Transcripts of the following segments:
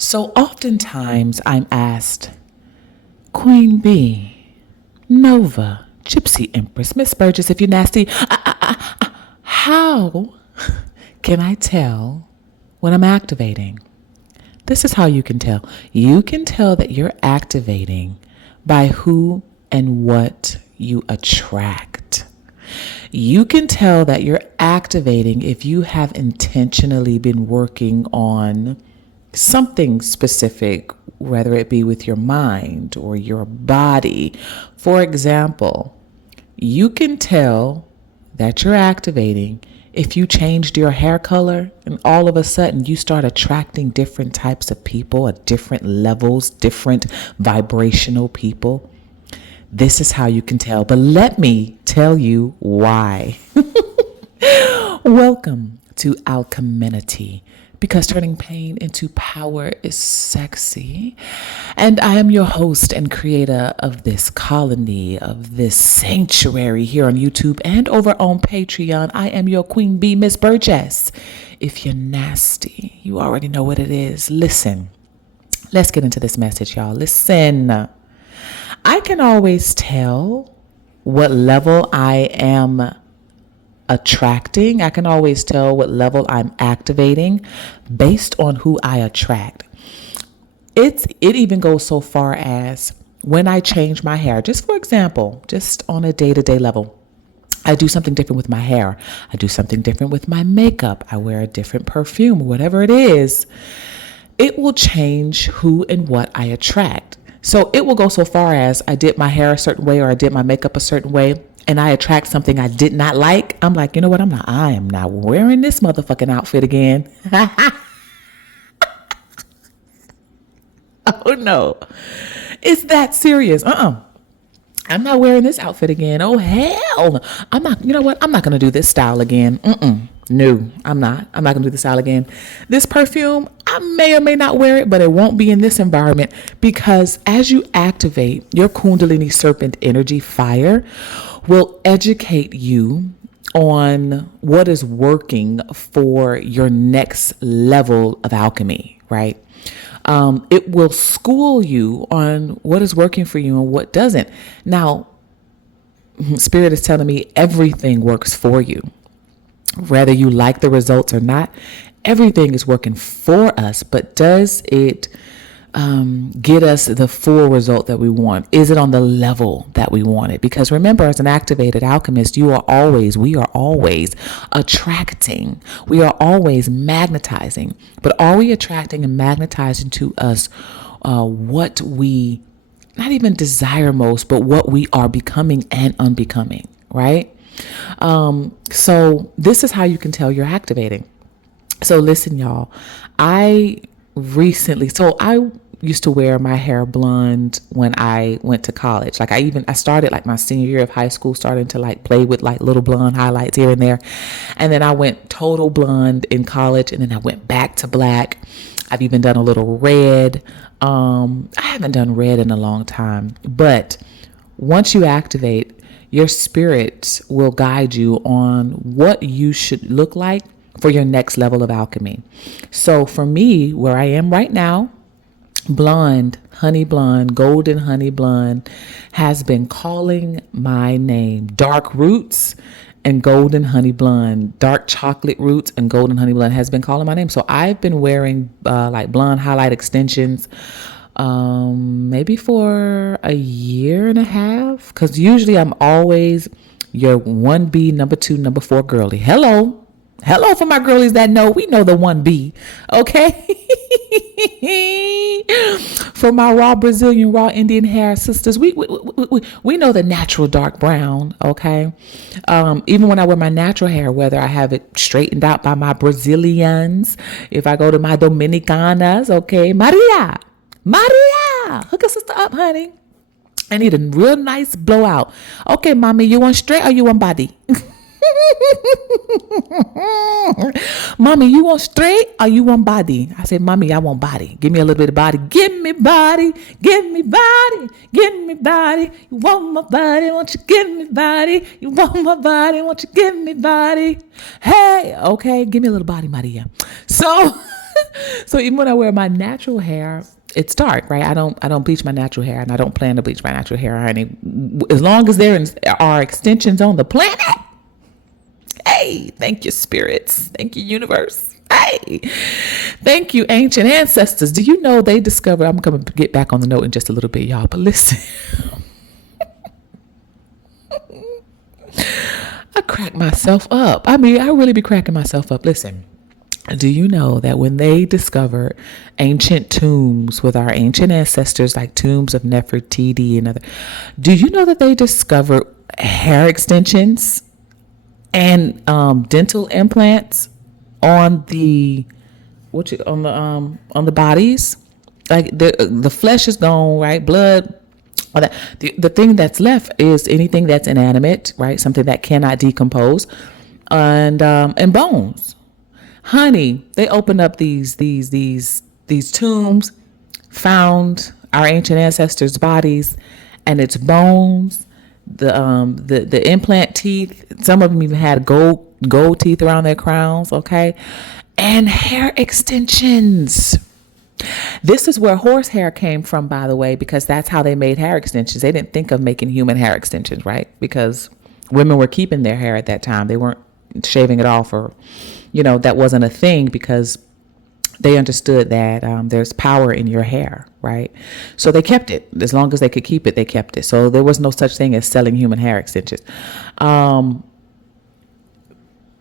So oftentimes I'm asked, Queen Bee, Nova, Gypsy Empress, Miss Burgess, if you're nasty, how can I tell when I'm activating? This is how you can tell. You can tell that you're activating by who and what you attract. You can tell that you're activating if you have intentionally been working on something specific, whether it be with your mind or your body. For example, you can tell that you're activating if you changed your hair color and all of a sudden you start attracting different types of people at different levels, different vibrational people. This is how you can tell. But let me tell you why. Welcome to Alcheminity, because turning pain into power is sexy. And I am your host and creator of this colony, of this sanctuary here on YouTube and over on Patreon. I am your Queen Bee, Miss Burgess. If you're nasty, you already know what it is. Listen, let's get into this message, y'all. Listen, I can always tell what level I am attracting. I can always tell what level I'm activating based on who I attract. It even goes so far as when I change my hair, just for example, just on a day-to-day level. I do something different with my hair. I do something different with my makeup. I wear a different perfume, whatever it is. It will change who and what I attract. So it will go so far as I did my hair a certain way or I did my makeup a certain way, and I attract something I did not like. I'm like, you know what? I am not wearing this motherfucking outfit again. Oh no. It's that serious. I'm not wearing this outfit again. Oh hell no. I'm not, you know what? I'm not going to do this style again. No, I'm not going to do this style again. This perfume, I may or may not wear it, but it won't be in this environment, because as you activate your Kundalini serpent energy, fire will educate you on what is working for your next level of alchemy, right? It will school you on what is working for you and what doesn't. Now, Spirit is telling me everything works for you. Whether you like the results or not, everything is working for us, but does it get us the full result that we want? Is it on the level that we want it? Because remember, as an activated alchemist, we are always attracting. We are always magnetizing. But are we attracting and magnetizing to us what we not even desire most, but what we are becoming and unbecoming, right? So this is how you can tell you're activating. So listen, y'all, I used to wear my hair blonde when I went to college. Like I started like my senior year of high school, starting to like play with like little blonde highlights here and there. And then I went total blonde in college, and then I went back to black. I've even done a little red. I haven't done red in a long time, but once you activate, your spirit will guide you on what you should look like for your next level of alchemy. So for me, where I am right now, blonde, honey blonde, golden honey blonde has been calling my name. Dark roots and golden honey blonde, dark chocolate roots and golden honey blonde has been calling my name. So I've been wearing like blonde highlight extensions maybe for a year and a half, because usually I'm always your 1B, number 2, number 4 girly. Hello for my girlies that know, we know the 1B, okay? For my raw Brazilian, raw Indian hair sisters, we know the natural dark brown, okay? Even when I wear my natural hair, whether I have it straightened out by my Brazilians, if I go to my Dominicanas, okay? Maria, hook a sister up, honey. I need a real nice blowout. Okay, mommy, you want straight or you want body? Mommy, you want straight or you want body? I said, mommy, I want body. Give me a little bit of body. Give me body. Give me body. Give me body. You want my body? Won't you give me body? You want my body? Won't you give me body? Hey, okay, give me a little body, Maria. So So even when I wear my natural hair, it's dark, right? I don't bleach my natural hair, and I don't plan to bleach my natural hair, honey. As long as there are extensions on the planet. Hey, thank you, spirits. Thank you, universe. Hey, thank you, ancient ancestors. Do you know they discovered? I'm going to get back on the note in just a little bit, y'all. But listen, I crack myself up. I mean, I really be cracking myself up. Listen. Do you know that when they discovered ancient tombs with our ancient ancestors, like tombs of Nefertiti and other, do you know that they discovered hair extensions and dental implants on the on the bodies? Like the flesh is gone, right? Blood. All that. The thing that's left is anything that's inanimate, right? Something that cannot decompose, and bones. Honey, they opened up these tombs, found our ancient ancestors' bodies, and its bones, the implant teeth. Some of them even had gold teeth around their crowns, okay, and hair extensions. This is where horsehair came from, by the way, because that's how they made hair extensions. They didn't think of making human hair extensions, right? Because women were keeping their hair at that time. They weren't shaving it off, or that wasn't a thing, because they understood that there's power in your hair, right? So they kept it. As long as they could keep it, they kept it. So there was no such thing as selling human hair extensions. And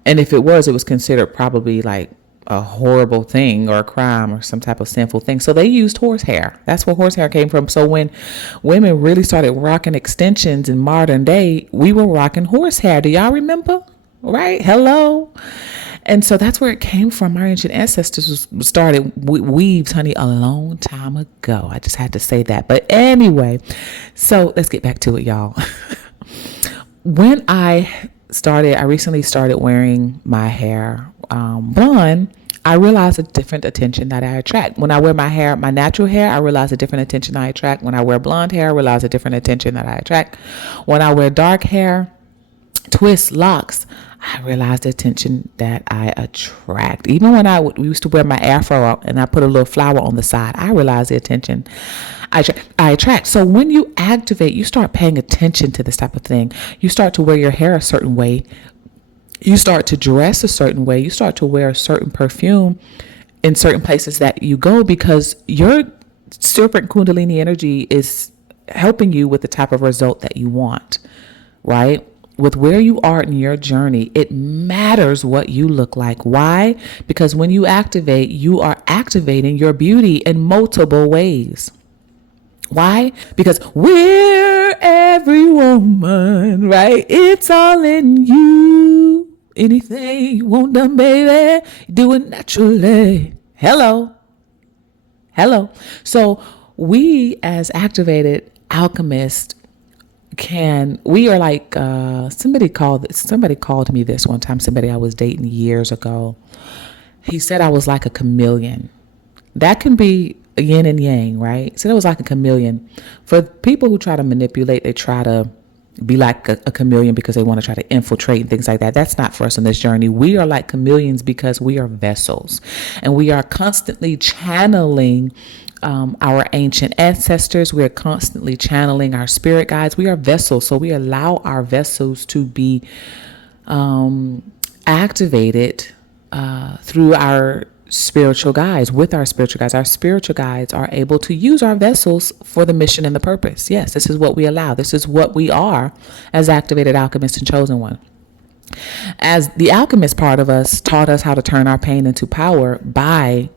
if it was considered probably like a horrible thing or a crime or some type of sinful thing. So they used horsehair. That's where horsehair came from. So when women really started rocking extensions in modern day, we were rocking horsehair. Do y'all remember? Right? Hello. And so that's where it came from. Our ancient ancestors started weaves, honey, a long time ago. I just had to say that. But anyway, so let's get back to it, y'all. When I recently started wearing my hair blonde, I realized a different attention that I attract. When I wear my natural hair, I realize a different attention I attract. When I wear blonde hair, I realize a different attention that I attract. When I wear dark hair, twists, locks, I realized the attention that I attract. Even when we used to wear my afro out and I put a little flower on the side, I realized the attention I attract. So when you activate, you start paying attention to this type of thing. You start to wear your hair a certain way. You start to dress a certain way. You start to wear a certain perfume in certain places that you go, because your serpent Kundalini energy is helping you with the type of result that you want, right? With where you are in your journey, it matters what you look like. Why? Because when you activate, you are activating your beauty in multiple ways. Why? Because we're every woman, right? It's all in you. Anything you want done, baby, do it naturally. Hello. So we as activated alchemists we are like, somebody called me this one time, somebody I was dating years ago. He said I was like a chameleon. That can be yin and yang, right? So that was like a chameleon. For people who try to manipulate, they try to be like a chameleon because they want to try to infiltrate and things like that. That's not for us on this journey. We are like chameleons because we are vessels, and we are constantly channeling our ancient ancestors. We are constantly channeling our spirit guides. We are vessels, so we allow our vessels to be activated through our spiritual guides. With our spiritual guides are able to use our vessels for the mission and the purpose. Yes, this is what we allow. This is what we are as activated alchemists and chosen one. As the alchemist part of us taught us how to turn our pain into power by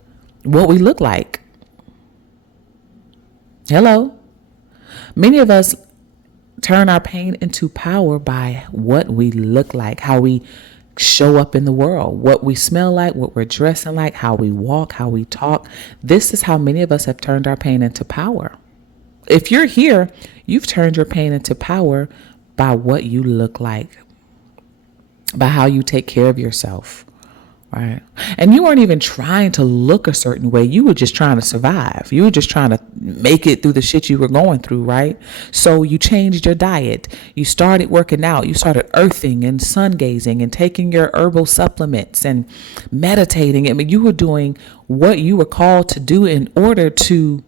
what we look like. Hello. Many of us turn our pain into power by what we look like, how we show up in the world, what we smell like, what we're dressing like, how we walk, how we talk. This is how many of us have turned our pain into power. If you're here, you've turned your pain into power by what you look like, by how you take care of yourself, Right. And you weren't even trying to look a certain way. You were just trying to survive. You were just trying to make it through the shit you were going through, right? So you changed your diet. You started working out. You started earthing and sun gazing and taking your herbal supplements and meditating. I mean, you were doing what you were called to do in order to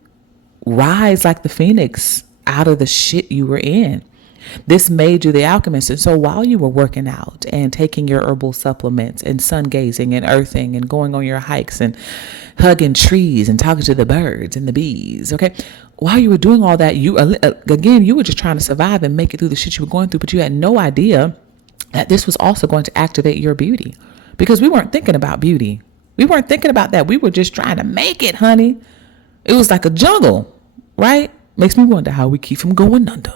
rise like the phoenix out of the shit you were in. This made you the alchemist. And so while you were working out and taking your herbal supplements and sun gazing and earthing and going on your hikes and hugging trees and talking to the birds and the bees, okay, while you were doing all that, you were just trying to survive and make it through the shit you were going through. But you had no idea that this was also going to activate your beauty, because we weren't thinking about beauty. We weren't thinking about that. We were just trying to make it, honey. It was like a jungle, right? Makes me wonder how we keep from going under.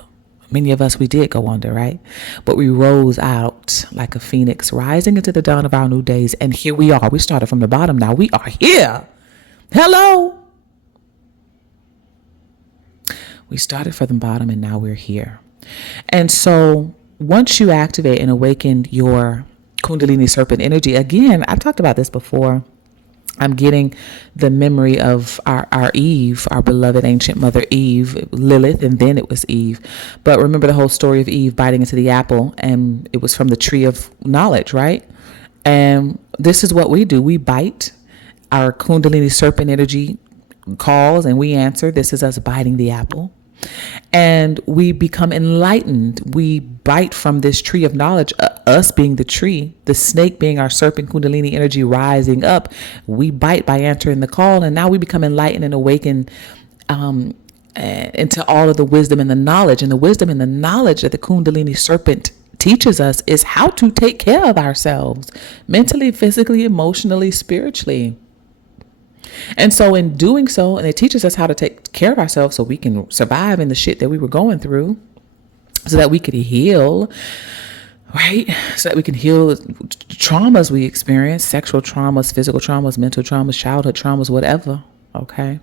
Many of us, we did go under, right? But we rose out like a phoenix, rising into the dawn of our new days. And here we are. We started from the bottom. Now we are here. Hello. We started from the bottom and now we're here. And so once you activate and awaken your Kundalini serpent energy, again, I talked about this before. I'm getting the memory of our Eve, our beloved ancient mother Eve, Lilith, and then it was Eve. But remember the whole story of Eve biting into the apple, and it was from the tree of knowledge, right? And this is what we do. We bite. Our Kundalini serpent energy calls and we answer. This is us biting the apple. And we become enlightened. We bite from this tree of knowledge, us being the tree, the snake being our serpent Kundalini energy rising up. We bite by answering the call, and now we become enlightened and awakened into all of the wisdom and the knowledge. And the wisdom and the knowledge that the Kundalini serpent teaches us is how to take care of ourselves mentally, physically, emotionally, spiritually. And so in doing so, and it teaches us how to take care of ourselves so we can survive in the shit that we were going through, so that we could heal, right? So that we can heal traumas we experience, sexual traumas, physical traumas, mental traumas, childhood traumas, whatever. Okay.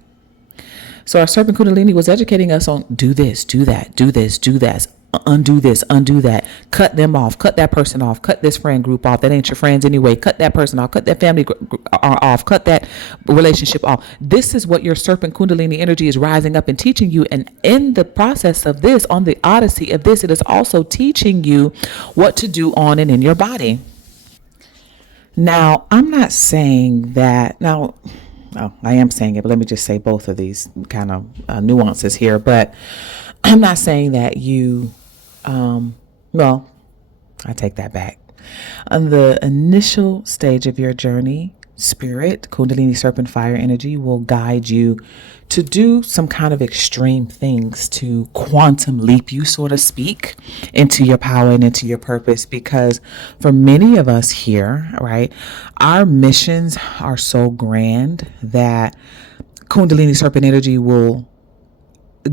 So our serpent Kundalini was educating us on do this, do that, do this, do that. Undo this, undo that, cut them off, cut that person off, cut this friend group off. That ain't your friends anyway. Cut that person off, cut that family off, cut that relationship off. This is what your serpent Kundalini energy is rising up and teaching you. And in the process of this, on the odyssey of this, it is also teaching you what to do on and in your body. Now, I'm not saying that I am saying it, but let me just say both of these kind of nuances here. But I'm not saying that you, I take that back. On the initial stage of your journey, spirit, Kundalini serpent fire energy will guide you to do some kind of extreme things, to quantum leap you, so to speak, into your power and into your purpose. Because for many of us here, right, our missions are so grand that Kundalini serpent energy will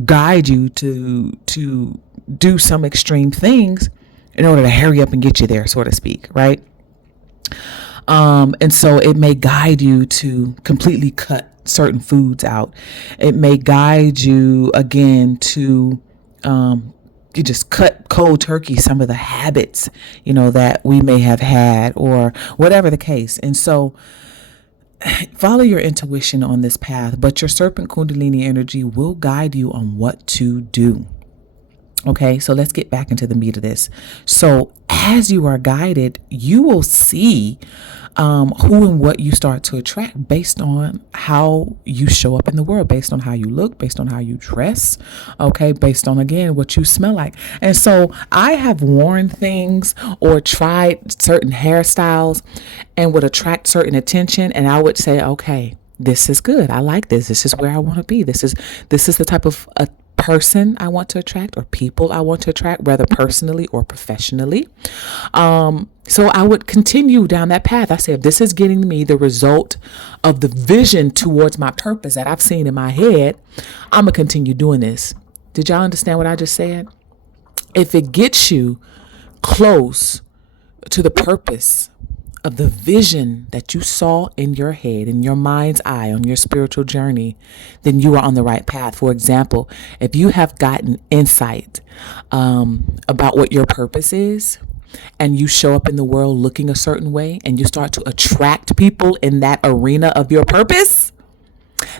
guide you to do some extreme things in order to hurry up and get you there, so to speak, right? And so it may guide you to completely cut certain foods out. It may guide you again to you just cut cold turkey some of the habits, that we may have had, or whatever the case. And so follow your intuition on this path, but your serpent Kundalini energy will guide you on what to do. Okay, so let's get back into the meat of this. So as you are guided, you will see who and what you start to attract based on how you show up in the world, based on how you look, based on how you dress, okay, based on, again, what you smell like. And so I have worn things or tried certain hairstyles and would attract certain attention, and I would say, okay, this is good. I like this. This is where I want to be. This is the type of person I want to attract, or people I want to attract, whether personally or professionally. So I would continue down that path. I said, if this is getting me the result of the vision towards my purpose that I've seen in my head, I'm going to continue doing this. Did y'all understand what I just said? If it gets you close to the purpose of the vision that you saw in your head, in your mind's eye, on your spiritual journey, then you are on the right path. For example, if you have gotten insight about what your purpose is, and you show up in the world looking a certain way and you start to attract people in that arena of your purpose,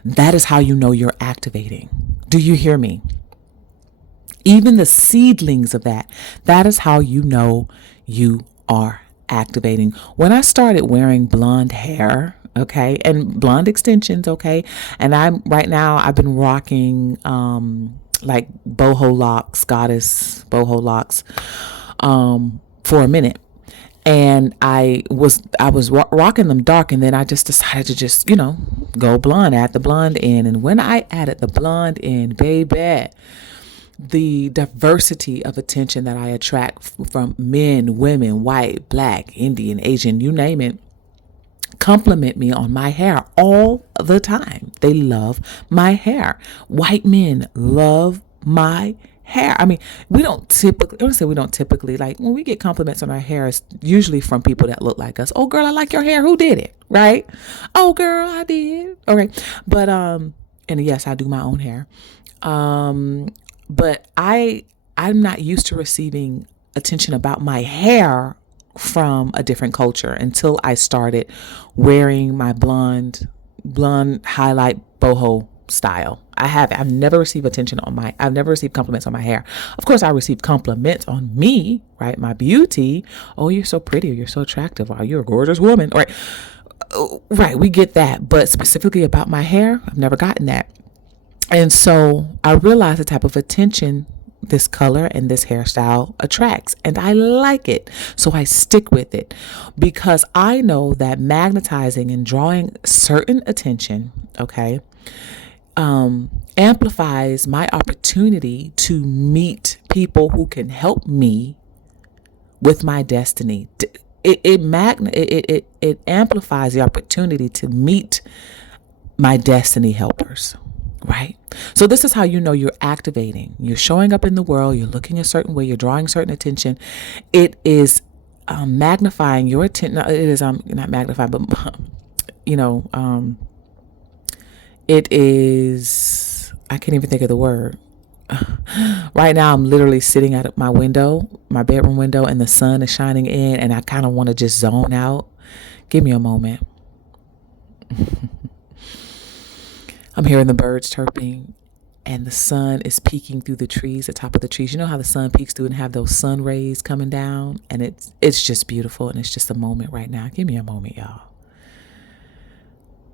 that is how you know you're activating. Do you hear me? Even the seedlings of that is how you know you are activating. When I started wearing blonde hair, okay, and blonde extensions, okay, and I've been rocking like boho locks, goddess boho locks, for a minute. And I was rocking them dark, and then I just decided to go blonde, add the blonde in. And when I added the blonde in, baby, the diversity of attention that I attract from men, women, white, black, Indian, Asian, you name it, compliment me on my hair all the time. They love my hair. White men love my hair. I mean, we don't typically, like, when we get compliments on our hair, it's usually from people that look like us. Oh, girl, I like your hair. Who did it? Right? Oh, girl, I did. Okay. But, and yes, I do my own hair. But I'm not used to receiving attention about my hair from a different culture until I started wearing my blonde highlight boho style. I've never received I've never received compliments on my hair. Of course, I received compliments on me, right? My beauty. Oh, you're so pretty. Or you're so attractive. Wow, you're a gorgeous woman. All right. Right. We get that. But specifically about my hair, I've never gotten that. And so I realized the type of attention this color and this hairstyle attracts, and I like it. So I stick with it because I know that magnetizing and drawing certain attention, okay, amplifies my opportunity to meet people who can help me with my destiny. It amplifies the opportunity to meet my destiny helpers. Right? So this is how you know you're activating. You're showing up in the world. You're looking a certain way. You're drawing certain attention. It is magnifying your attention. It is not magnifying, but it is. I can't even think of the word. Right now, I'm literally sitting at my window, my bedroom window, and the sun is shining in, and I kind of want to just zone out. Give me a moment. I'm hearing the birds chirping, and the sun is peeking through the trees, the top of the trees. You know how the sun peeks through and have those sun rays coming down, and it's just beautiful, and it's just a moment right now. Give me a moment, y'all.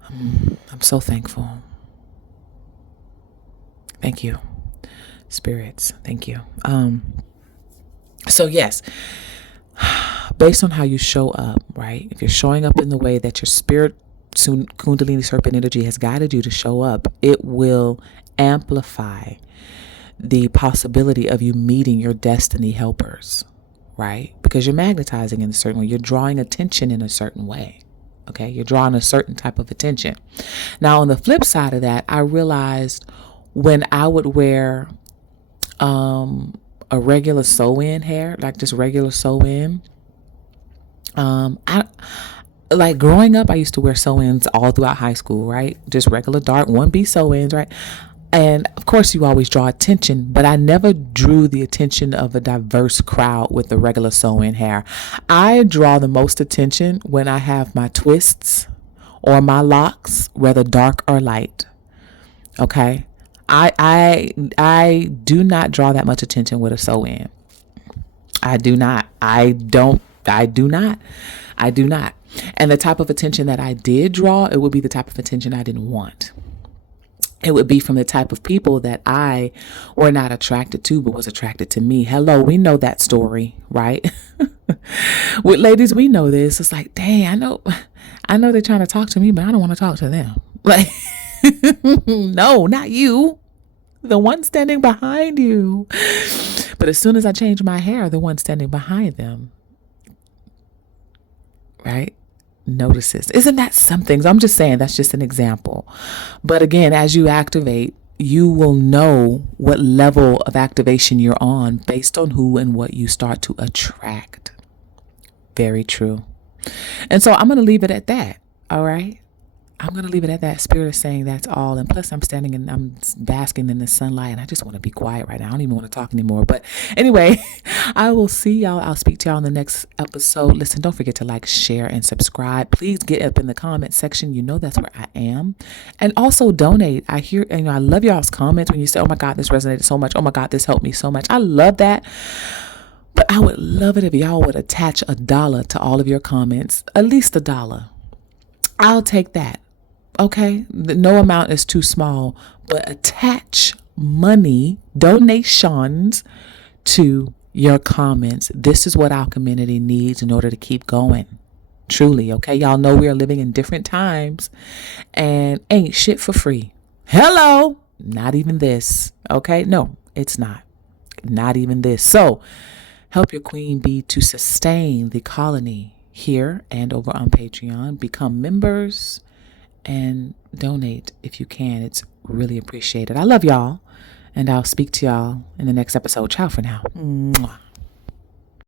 I'm so thankful. Thank you, spirits. Thank you. So yes, based on how you show up, right? If you're showing up in the way that your spirit, Kundalini serpent energy has guided you to show up, it will amplify the possibility of you meeting your destiny helpers, right? Because you're magnetizing in a certain way. You're drawing attention in a certain way. Okay. You're drawing a certain type of attention. Now, on the flip side of that, I realized when I would wear a regular sew-in hair, like just regular sew-in, like growing up, I used to wear sew-ins all throughout high school, right? Just regular dark 1B sew-ins, right? And of course, you always draw attention, but I never drew the attention of a diverse crowd with the regular sew-in hair. I draw the most attention when I have my twists or my locks, whether dark or light. Okay? I do not draw that much attention with a sew-in. I do not. And the type of attention that I did draw, it would be the type of attention I didn't want. It would be from the type of people that I were not attracted to, but was attracted to me. Hello, we know that story, right? With ladies, we know this. It's like, dang, I know they're trying to talk to me, but I don't want to talk to them. Like, no, not you. The one standing behind you. But as soon as I change my hair, the one standing behind them, right, notices. Isn't that something? So I'm just saying that's just an example. But again, as you activate, you will know what level of activation you're on based on who and what you start to attract. Very true. And so I'm going to leave it at that. All right. I'm going to leave it at that. Spirit is saying that's all. And plus I'm I'm basking in the sunlight and I just want to be quiet right now. I don't even want to talk anymore. But anyway, I will see y'all. I'll speak to y'all in the next episode. Listen, don't forget to like, share, and subscribe. Please get up in the comment section. You know, that's where I am. And also donate. I hear, I love y'all's comments when you say, oh my God, this resonated so much. Oh my God, this helped me so much. I love that. But I would love it if y'all would attach $1 to all of your comments, at least $1. I'll take that. Okay, no amount is too small, but attach money, donations to your comments. This is what our community needs in order to keep going. Truly, okay? Y'all know we are living in different times and ain't shit for free. Hello, not even this. Okay, no, it's not. Not even this. So help your queen bee to sustain the colony here and over on Patreon. Become members and donate if you can. It's really appreciated. I love y'all, and I'll speak to y'all in the next episode. Ciao for now. Mwah.